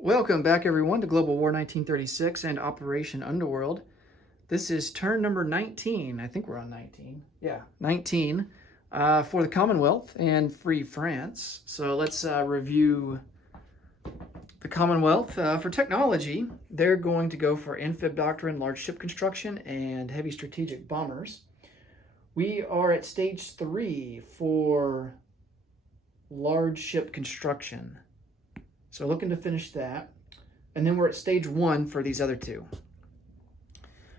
Welcome back, everyone, to Global War 1936 and Operation Underworld. This is turn number 19. I think we're on 19. Yeah, 19 for the Commonwealth and Free France. So let's review the Commonwealth. For technology, they're going to go for amphib doctrine, large ship construction, and heavy strategic bombers. We are at stage 3 for large ship construction. So looking to finish that. And then we're at stage 1 for these other two.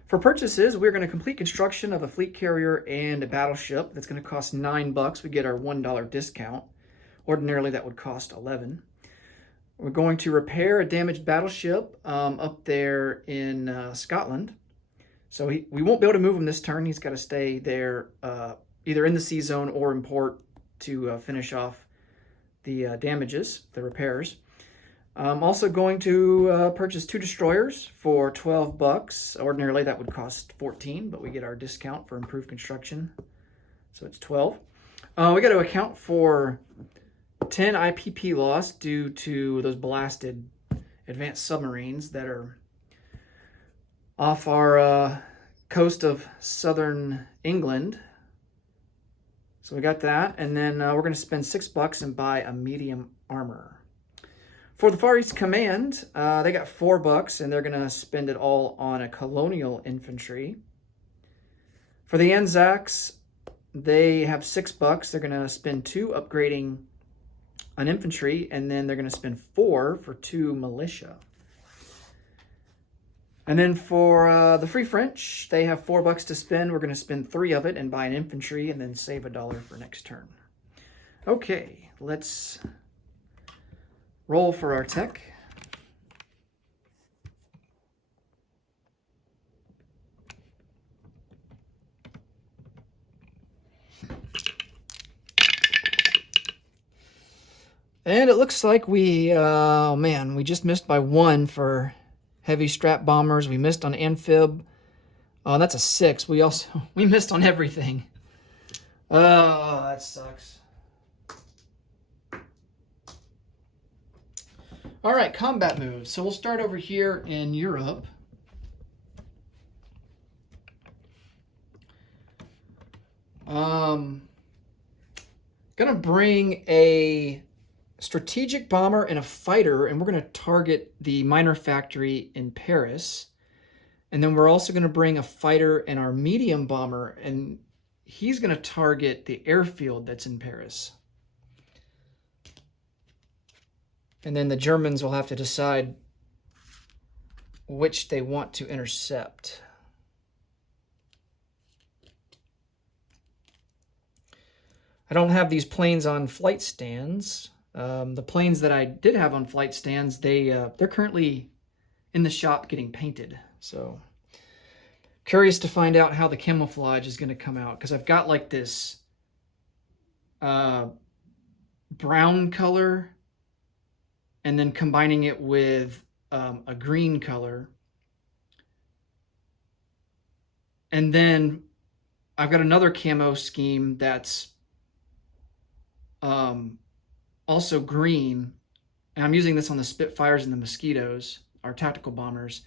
For purchases, we're going to complete construction of a fleet carrier and a battleship. That's going to cost $9. We get our $1 discount. Ordinarily, that would cost $11. We're going to repair a damaged battleship up there in Scotland. So we won't be able to move him this turn. He's got to stay there either in the sea zone or in port to finish off the damages, the repairs. I'm also going to purchase 2 destroyers for $12. Ordinarily, that would cost $14, but we get our discount for improved construction, so it's $12. We got to account for 10 IPP loss due to those blasted advanced submarines that are off our coast of southern England. So we got that, and then we're going to spend $6 and buy a medium armor. For the Far East Command, they got $4, and they're going to spend it all on a colonial infantry. For the Anzacs, they have $6. They're going to spend 2 upgrading an infantry, and then they're going to spend 4 for 2 militia. And then for the Free French, they have $4 to spend. We're going to spend 3 of it and buy an infantry, and then save $1 for next turn. Okay, let's roll for our tech. And it looks like we just missed by 1 for heavy strap bombers. We missed on amphib. Oh, that's a 6. We missed on everything. Oh, that sucks. All right, combat moves. So we'll start over here in Europe. Gonna bring a strategic bomber and a fighter, and we're gonna target the miner factory in Paris. And then we're also gonna bring a fighter and our medium bomber, and he's gonna target the airfield that's in Paris. And then the Germans will have to decide which they want to intercept. I don't have these planes on flight stands. The planes that I did have on flight stands, they're currently in the shop getting painted. So curious to find out how the camouflage is going to come out, because I've got like this brown color, and then combining it with a green color. And then I've got another camo scheme that's also green. And I'm using this on the Spitfires and the Mosquitoes, our tactical bombers.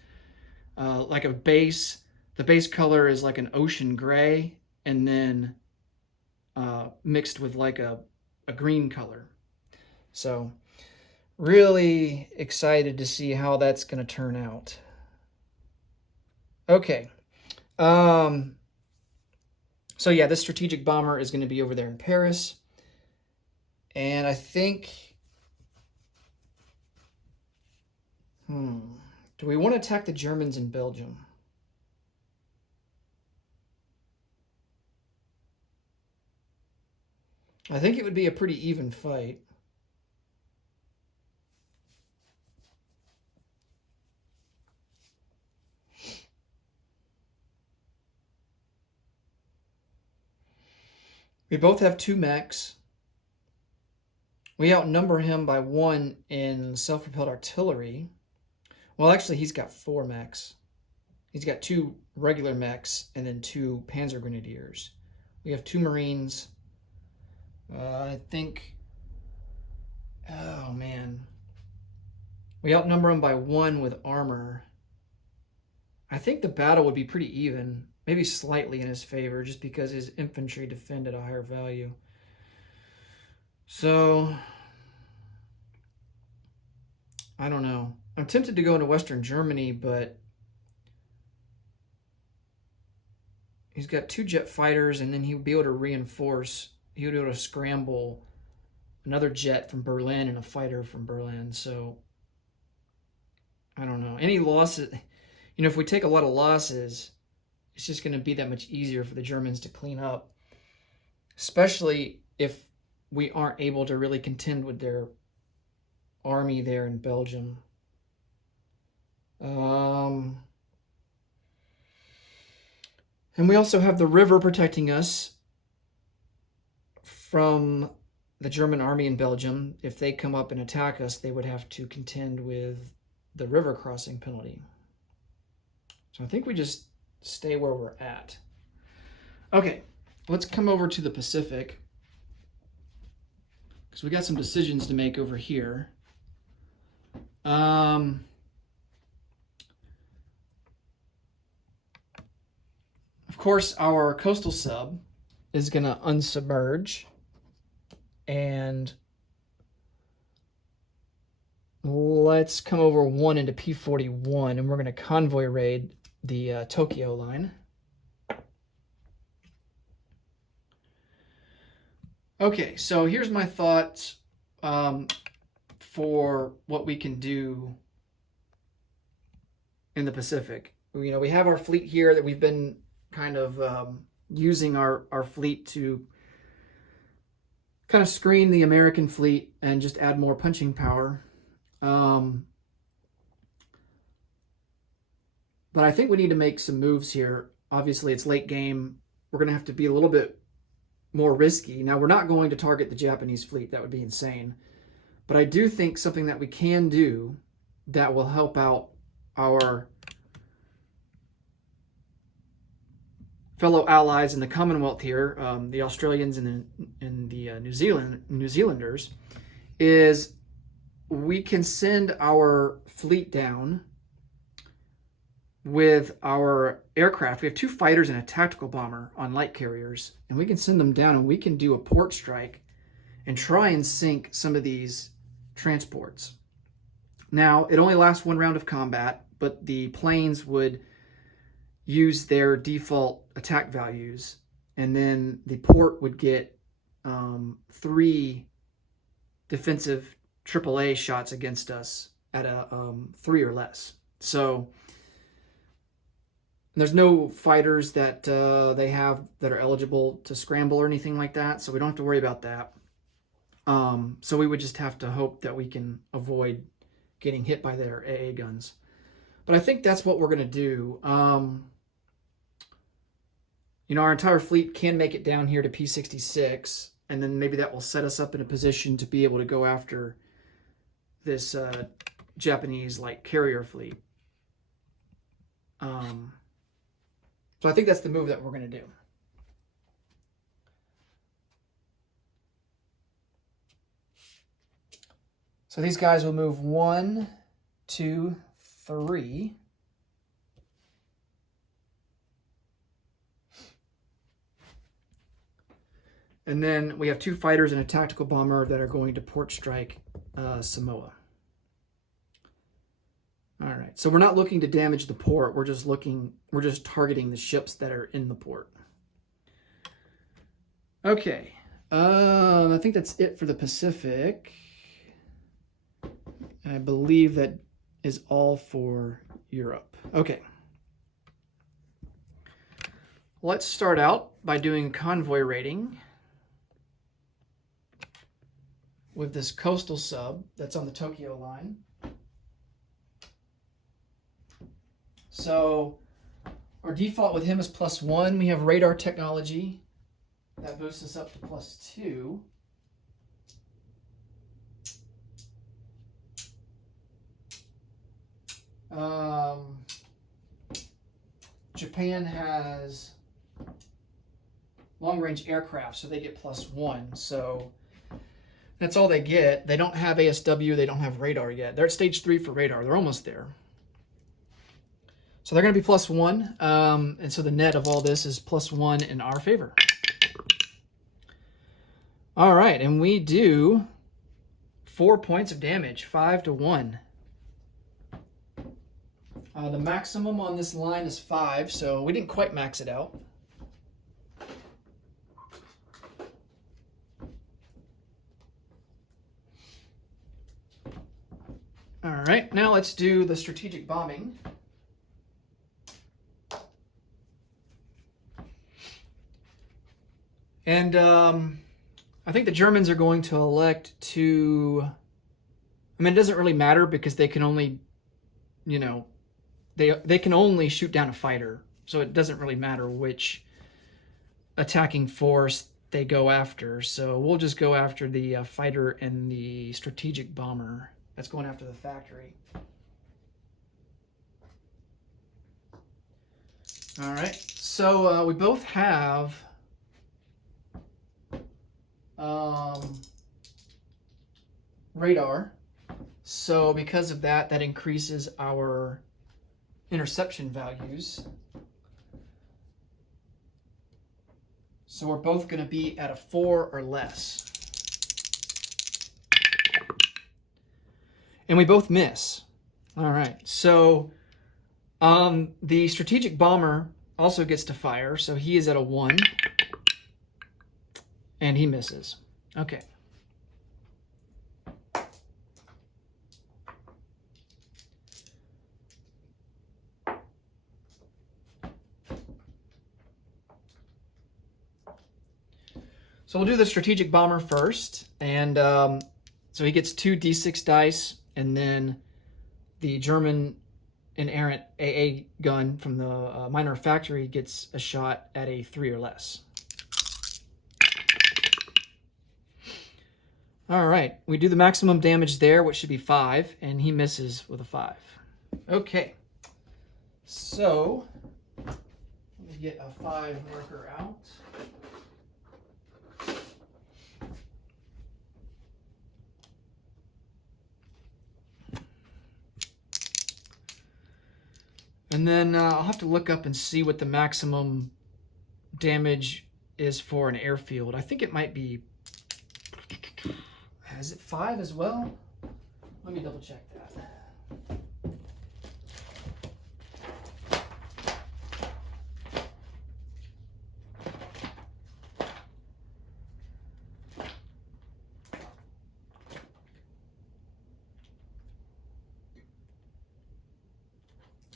Like a base, the base color is like an ocean gray, and then mixed with like a green color. So really excited to see how that's going to turn out. Okay. So yeah, this strategic bomber is going to be over there in Paris. And I think, do we want to attack the Germans in Belgium? I think it would be a pretty even fight. We both have 2 mechs. We outnumber him by 1 in self-propelled artillery. Well, actually, he's got 4 mechs. He's got 2 regular mechs and then 2 Panzer Grenadiers. We have 2 Marines. I think, oh man, We outnumber him by 1 with armor. I think the battle would be pretty even, maybe slightly in his favor, just because his infantry defend at a higher value. So, I don't know. I'm tempted to go into Western Germany, but he's got 2 jet fighters, and then he would be able to reinforce. He would be able to scramble another jet from Berlin and a fighter from Berlin. So, I don't know. Any losses, if we take a lot of losses, it's just going to be that much easier for the Germans to clean up, especially if we aren't able to really contend with their army there in Belgium. And we also have the river protecting us from the German army in Belgium. If they come up and attack us, they would have to contend with the river crossing penalty. So I think we just stay where we're at. Okay, let's come over to the Pacific, because we got some decisions to make over here. Of course, our coastal sub is going to unsubmerge, and let's come over 1 into P41, and we're going to convoy raid the Tokyo line. Okay, so here's my thoughts for what we can do in the Pacific. We have our fleet here that we've been kind of using our fleet to kind of screen the American fleet and just add more punching power. But I think we need to make some moves here. Obviously, it's late game. We're going to have to be a little bit more risky. Now, we're not going to target the Japanese fleet. That would be insane. But I do think something that we can do that will help out our fellow allies in the Commonwealth here, the Australians and the New Zealanders, is we can send our fleet down with our aircraft. We have 2 fighters and a tactical bomber on light carriers, and we can send them down and we can do a port strike and try and sink some of these transports. Now, it only lasts 1 round of combat, but the planes would use their default attack values, and then the port would get 3 defensive AAA shots against us at a 3 or less. So there's no fighters that they have that are eligible to scramble or anything like that, so we don't have to worry about that. So we would just have to hope that we can avoid getting hit by their AA guns. But I think that's what we're going to do. Our entire fleet can make it down here to P66, and then maybe that will set us up in a position to be able to go after this Japanese light carrier fleet. So I think that's the move that we're going to do. So these guys will move 1, 2, 3. And then we have 2 fighters and a tactical bomber that are going to port strike Samoa. All right, so we're not looking to damage the port. We're just targeting the ships that are in the port. Okay, I think that's it for the Pacific. And I believe that is all for Europe. Okay. Let's start out by doing convoy raiding with this coastal sub that's on the Tokyo line. So our default with him is +1. We have radar technology. That boosts us up to +2. Japan has long-range aircraft, so they get +1. So That's all they get. They don't have ASW. They don't have radar yet. They're at stage 3 for radar. They're almost there. So they're going to be +1. And so the net of all this is +1 in our favor. All right. And we do 4 points of damage, 5-1. The maximum on this line is 5, so we didn't quite max it out. All right, now let's do the strategic bombing. And I think the Germans are going to elect to, I mean, it doesn't really matter because they can only, you know, they can only shoot down a fighter. So it doesn't really matter which attacking force they go after. So we'll just go after the fighter and the strategic bomber that's going after the factory. All right, so we both have radar. So because of that, that increases our interception values. So we're both going to be at a 4 or less. And we both miss. All right, so the strategic bomber also gets to fire, so he is at a 1. And he misses. Okay. So we'll do the strategic bomber first. And so he gets 2 D6 dice, and then the German inerrant AA gun from the minor factory gets a shot at a 3 or less. All right, we do the maximum damage there, which should be 5, and he misses with a 5. Okay, so let me get a 5 marker out. And then I'll have to look up and see what the maximum damage is for an airfield. I think it might be, is it 5 as well? Let me double check that.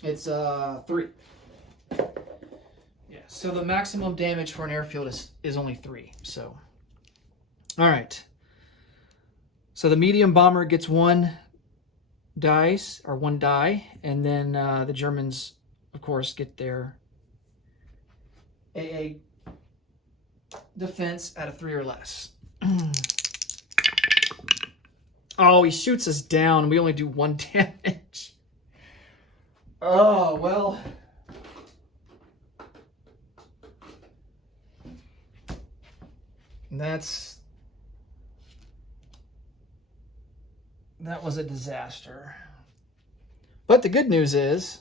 It's 3. Yeah, so the maximum damage for an airfield is only 3. So, all right. So the medium bomber gets 1 dice, or 1 die, and then the Germans, of course, get their AA defense at a 3 or less. Oh, he shoots us down. We only do 1 damage. Oh, well. That was a disaster. But the good news is,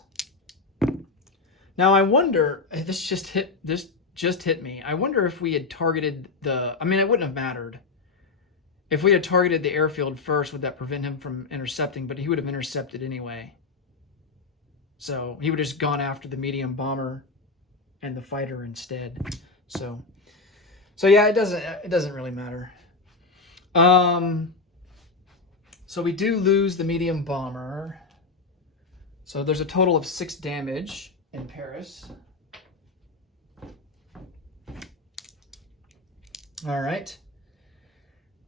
now I wonder, this just hit me. I wonder if we had targeted the, I mean, it wouldn't have mattered. If we had targeted the airfield first, would that prevent him from intercepting? But he would have intercepted anyway. So he would have just gone after the medium bomber and the fighter instead. So yeah, it doesn't really matter. So we do lose the medium bomber. So there's a total of 6 damage in Paris. All right.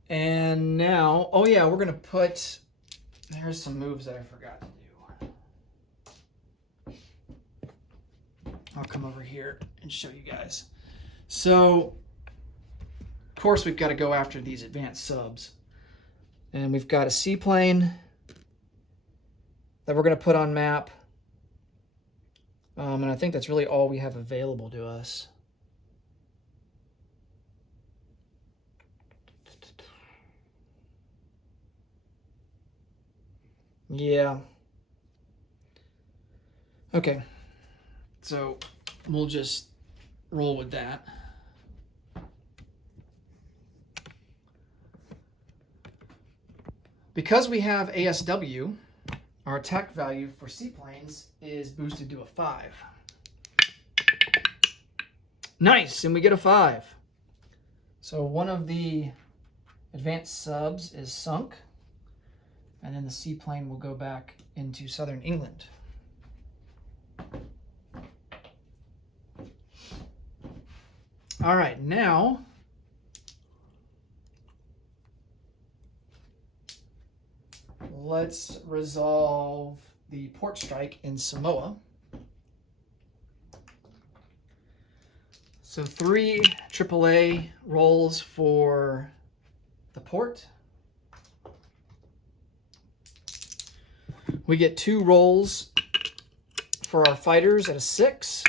And now, oh yeah, we're going to put, there's some moves that I forgot to do. I'll come over here and show you guys. So, of course, we've got to go after these advanced subs. And we've got a seaplane that we're going to put on map. And I think that's really all we have available to us. Yeah. Okay. So we'll just roll with that. Because we have ASW, our attack value for seaplanes is boosted to a 5. Nice, and we get a 5. So one of the advanced subs is sunk, and then the seaplane will go back into southern England. All right, now let's resolve the port strike in Samoa. So 3 AAA rolls for the port. We get 2 rolls for our fighters at a 6.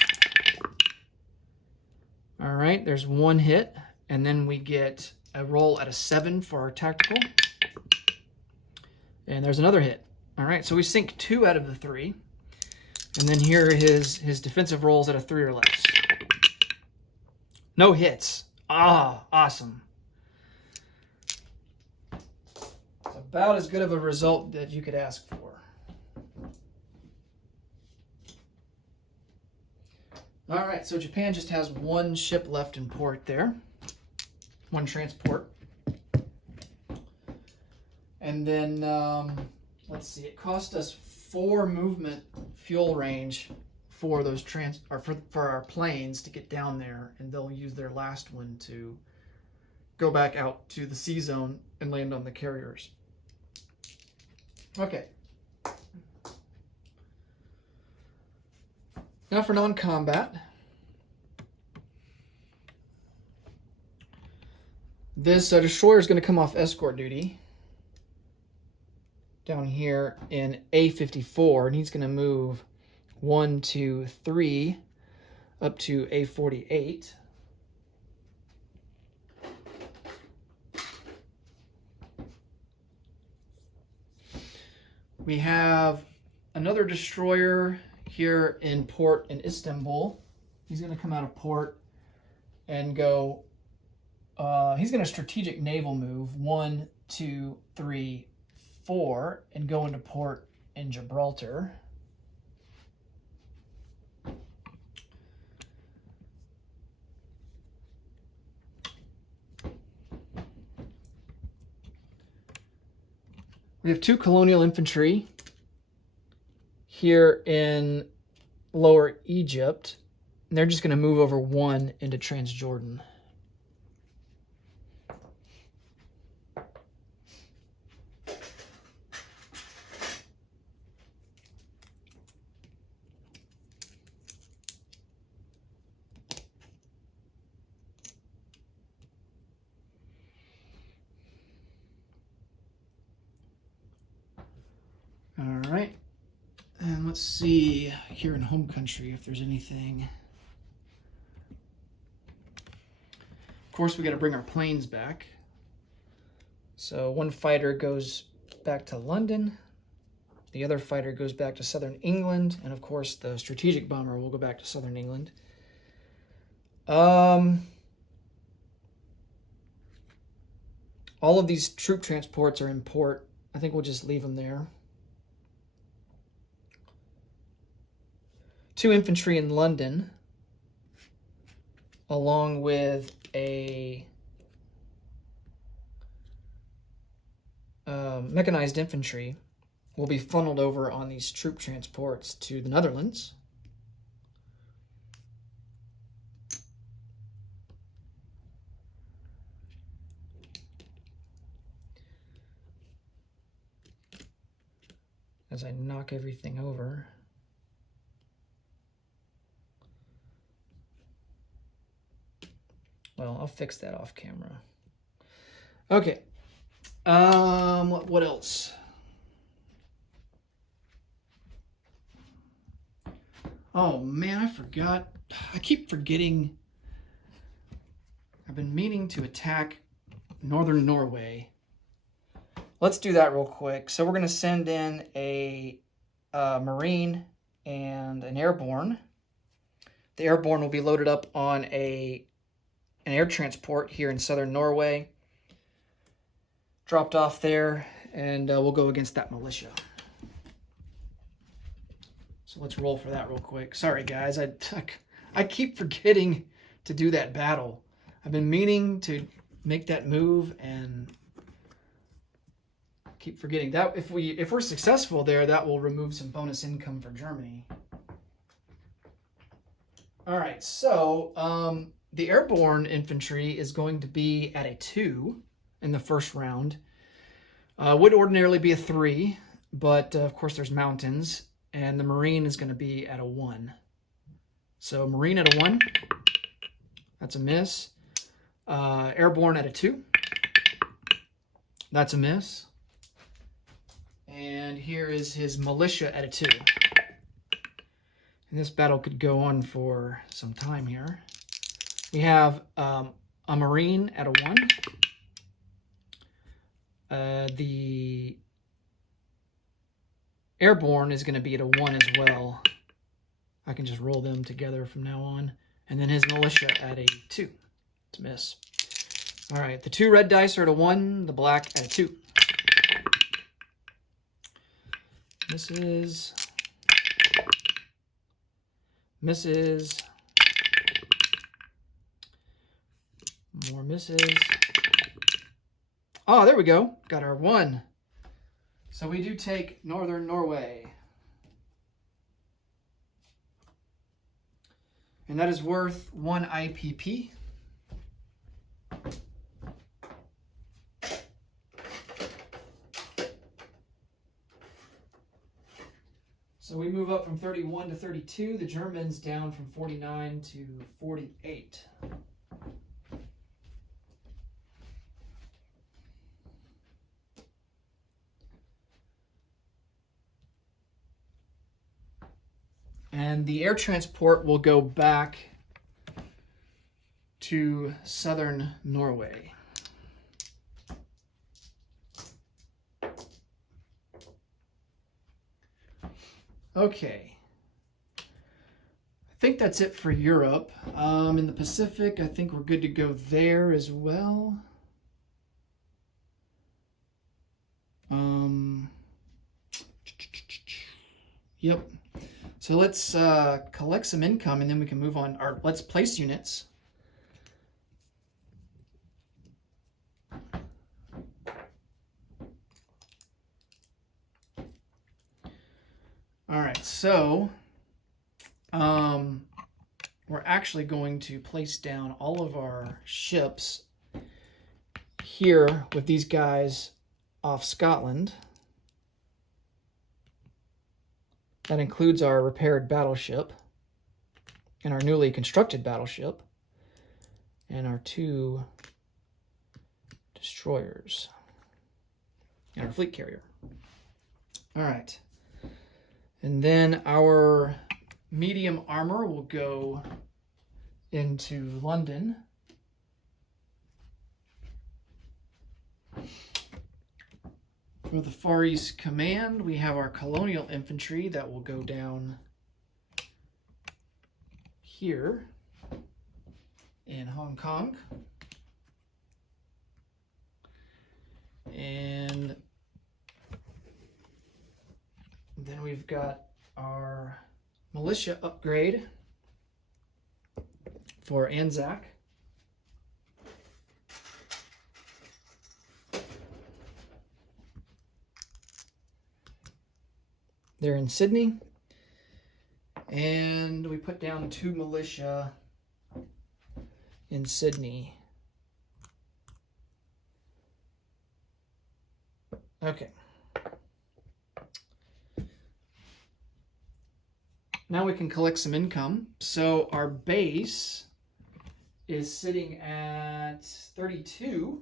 All right, there's 1 hit, and then we get a roll at a 7 for our tactical. And there's another hit. All right, so we sink 2 out of the 3. And then here are his defensive rolls at a 3 or less. No hits. Ah, awesome. It's about as good of a result that you could ask for. All right, so Japan just has 1 ship left in port there. 1 transport. And then, let's see, it cost us 4 movement fuel range for those for our planes to get down there, and they'll use their last one to go back out to the sea zone and land on the carriers. Okay. Now for non-combat. This destroyer is going to come off escort duty down here in A54, and he's going to move 1, 2, 3 up to A48. We have another destroyer here in port in Istanbul. He's going to come out of port and go, he's going to strategic naval move 1, 2, 3, 4 and go into port in Gibraltar. We have 2 colonial infantry here in Lower Egypt. And they're just going to move over 1 into Transjordan. All right, and let's see here in home country if there's anything. Of course, we got to bring our planes back. So 1 fighter goes back to London, the other fighter goes back to southern England, and of course the strategic bomber will go back to southern England. All of these troop transports are in port. I think we'll just leave them there. 2 infantry in London, along with a mechanized infantry, will be funneled over on these troop transports to the Netherlands. As I knock everything over. Well, I'll fix that off camera. Okay. What else? Oh man, I forgot. I keep forgetting. I've been meaning to attack northern Norway. let's do that real quick. So we're going to send in a Marine and an airborne. The airborne will be loaded up on an air transport here in southern Norway, dropped off there, and we'll go against that militia. So let's roll for that real quick. Sorry, guys. I keep forgetting to do that battle. I've been meaning to make that move and keep forgetting that. If we're successful there, that will remove some bonus income for Germany. All right, so the airborne infantry is going to be at a 2 in the first round. Would ordinarily be a 3, but of course there's mountains, and the Marine is going to be at a 1. So Marine at a 1, that's a miss. Airborne at a 2, that's a miss. And here is his militia at a 2. And this battle could go on for some time here. We have a Marine at a 1. The airborne is going to be at a 1 as well. I can just roll them together from now on. And then his militia at a 2. It's a miss. All right, the 2 red dice are at a 1, the black at a 2. Misses. Misses. More misses. Oh, there we go. Got our 1. So we do take northern Norway. And that is worth 1 IPP. So we move up from 31 to 32. The Germans down from 49 to 48. And the air transport will go back to southern Norway. Okay. I think that's it for Europe. In the Pacific, I think we're good to go there as well. Yep. So let's collect some income and then we can move on. Or let's place units. All right, so we're actually going to place down all of our ships here with these guys off Scotland. That includes our repaired battleship and our newly constructed battleship and our 2 destroyers and our fleet carrier. All right. And then our medium armor will go into London. For the Far East Command, we have our colonial infantry that will go down here in Hong Kong. And then we've got our militia upgrade for Anzac. They're in Sydney. And we put down 2 militia in Sydney. Okay. Now we can collect some income. So our base is sitting at 32.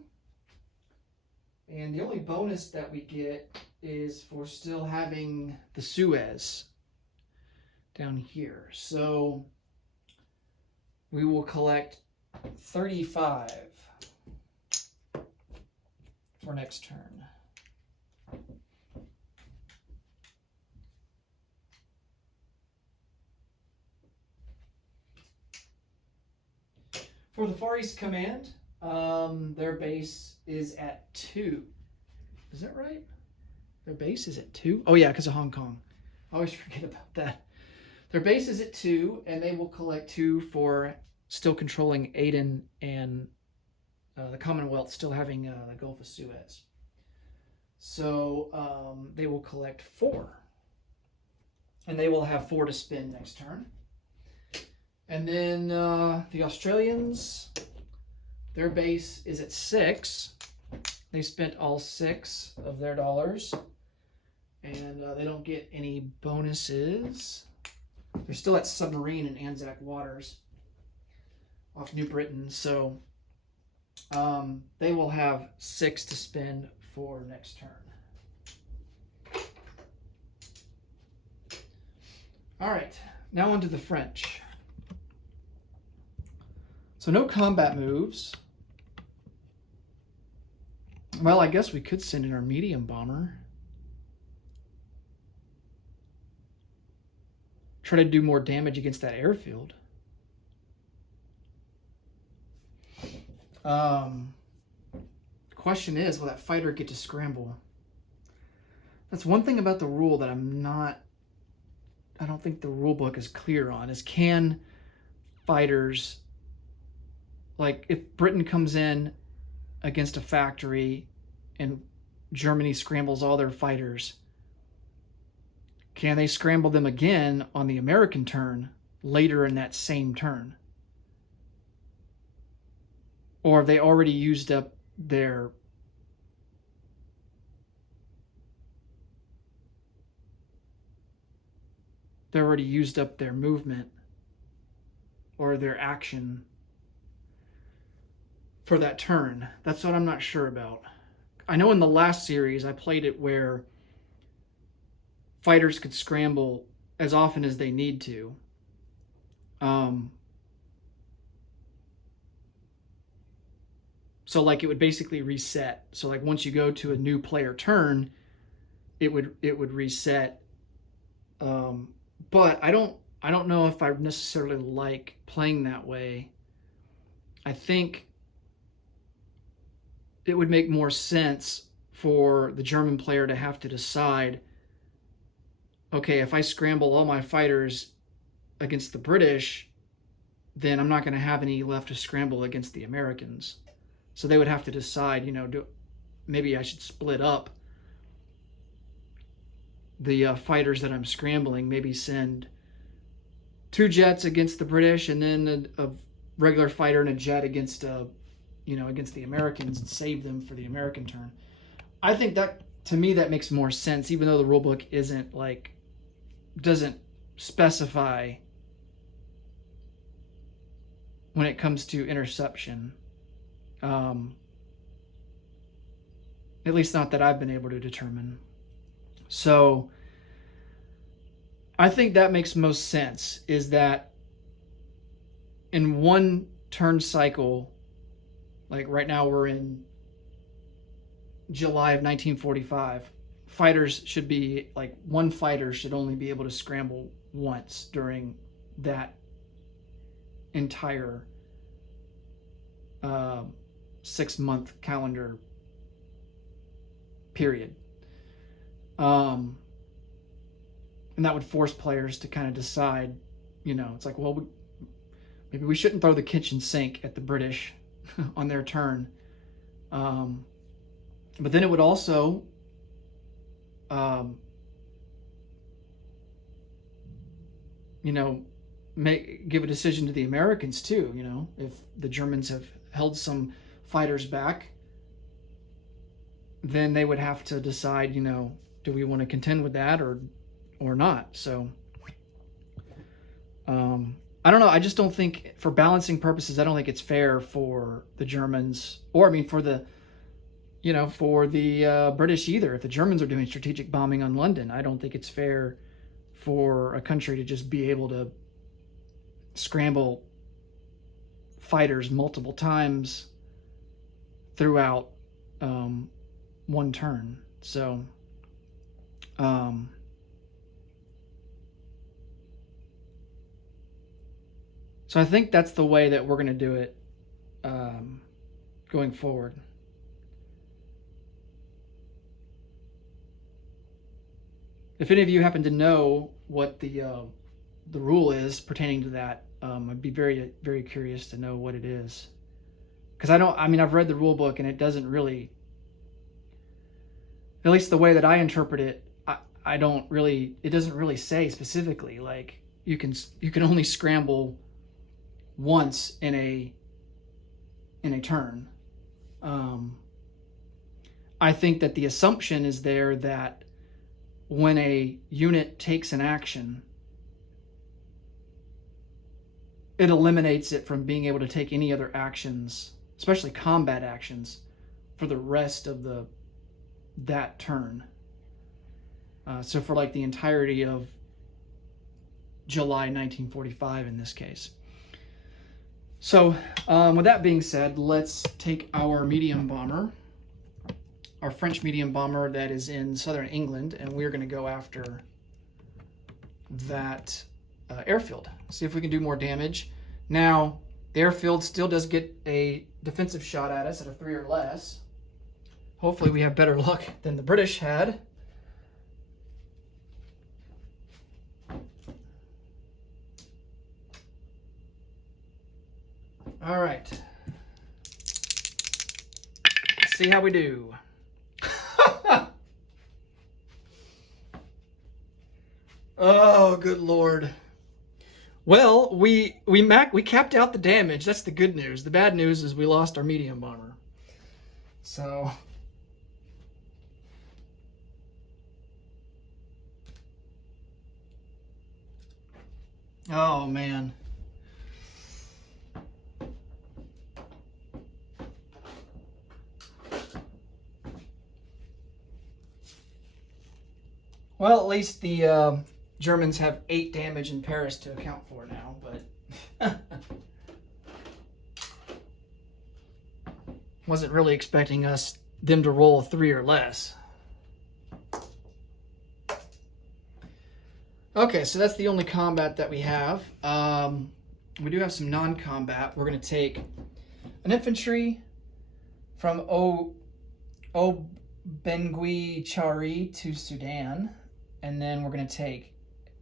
And the only bonus that we get is for still having the Suez down here. So we will collect 35 for next turn. For the Far East Command, their base is at 2. Is that right? Their base is at 2? Oh, yeah, because of Hong Kong. I always forget about that. Their base is at 2, and they will collect 2 for still controlling Aden and the Commonwealth still having the Gulf of Suez. So they will collect 4. And they will have 4 to spend next turn. And then the Australians, their base is at 6. They spent all 6 of their dollars. And they don't get any bonuses. They're still at submarine in Anzac waters off New Britain. So they will have 6 to spend for next turn. All right, now on to the French. So no combat moves. Well, I guess we could send in our medium bomber. Try to do more damage against that airfield. Question is, will that fighter get to scramble? That's one thing about the rule that I don't think the rule book is clear on, is can fighters, like if Britain comes in against a factory and Germany scrambles all their fighters, can they scramble them again on the American turn later in that same turn? Or have they already used up their movement or their action for that turn? That's what I'm not sure about. I know in the last series I played it where fighters could scramble as often as they need to. So like it would basically reset. So like once you go to a new player turn, it would reset. But I don't know if I necessarily like playing that way. I think it would make more sense for the German player to have to decide, okay, if I scramble all my fighters against the British, then I'm not going to have any left to scramble against the Americans. So they would have to decide, maybe I should split up the fighters that I'm scrambling, maybe send 2 jets against the British and then a regular fighter and a jet against against the Americans and save them for the American turn. I think that, to me, that makes more sense, even though the rulebook doesn't specify when it comes to interception. At least not that I've been able to determine. So I think that makes most sense, is that in one turn cycle, like right now we're in July of 1945, fighters should be like, one fighter should only be able to scramble once during that entire 6-month calendar period. And that would force players to kind of decide, it's like, well, maybe we shouldn't throw the kitchen sink at the British on their turn. But then it would also give a decision to the Americans too. If the Germans have held some fighters back, then they would have to decide, do we want to contend with that or not? So I don't know. I just don't think, for balancing purposes, I don't think it's fair for the Germans, or for the British either. If the Germans are doing strategic bombing on London, I don't think it's fair for a country to just be able to scramble fighters multiple times throughout one turn. So I think that's the way that we're going to do it going forward. If any of you happen to know what the rule is pertaining to that, I'd be very, very curious to know what it is. Because I've read the rule book and it doesn't really, at least the way that I interpret it, it doesn't really say specifically, like, you can only scramble once in a turn. I think that the assumption is there that when a unit takes an action, it eliminates it from being able to take any other actions, especially combat actions, for the rest of that turn. So for like the entirety of July 1945 in this case. So with that being said, let's take our medium bomber, our French medium bomber that is in southern England, and we're going to go after that airfield. See if we can do more damage. Now, the airfield still does get a defensive shot at us at a 3 or less. Hopefully we have better luck than the British had. All right. Let's see how we do. Oh, good Lord. Well, we capped out the damage. That's the good news. The bad news is we lost our medium bomber. So oh man. Well, at least the Germans have 8 damage in Paris to account for now, but wasn't really expecting them to roll a 3 or less. Okay, so that's the only combat that we have. We do have some non-combat. We're going to take an infantry from Bengui Chari to Sudan, and then we're going to take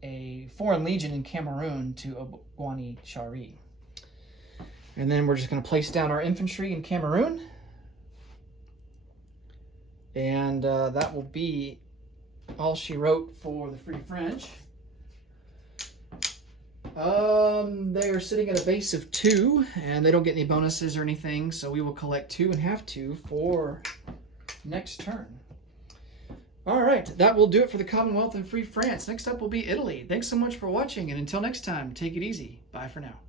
a foreign legion in Cameroon to Obwani Chari. And then we're just going to place down our infantry in Cameroon. And that will be all she wrote for the Free French. They are sitting at a base of 2, and they don't get any bonuses or anything, so we will collect 2 and have 2 for next turn. All right, that will do it for the Commonwealth and Free France. Next up will be Italy. Thanks so much for watching, and until next time, take it easy. Bye for now.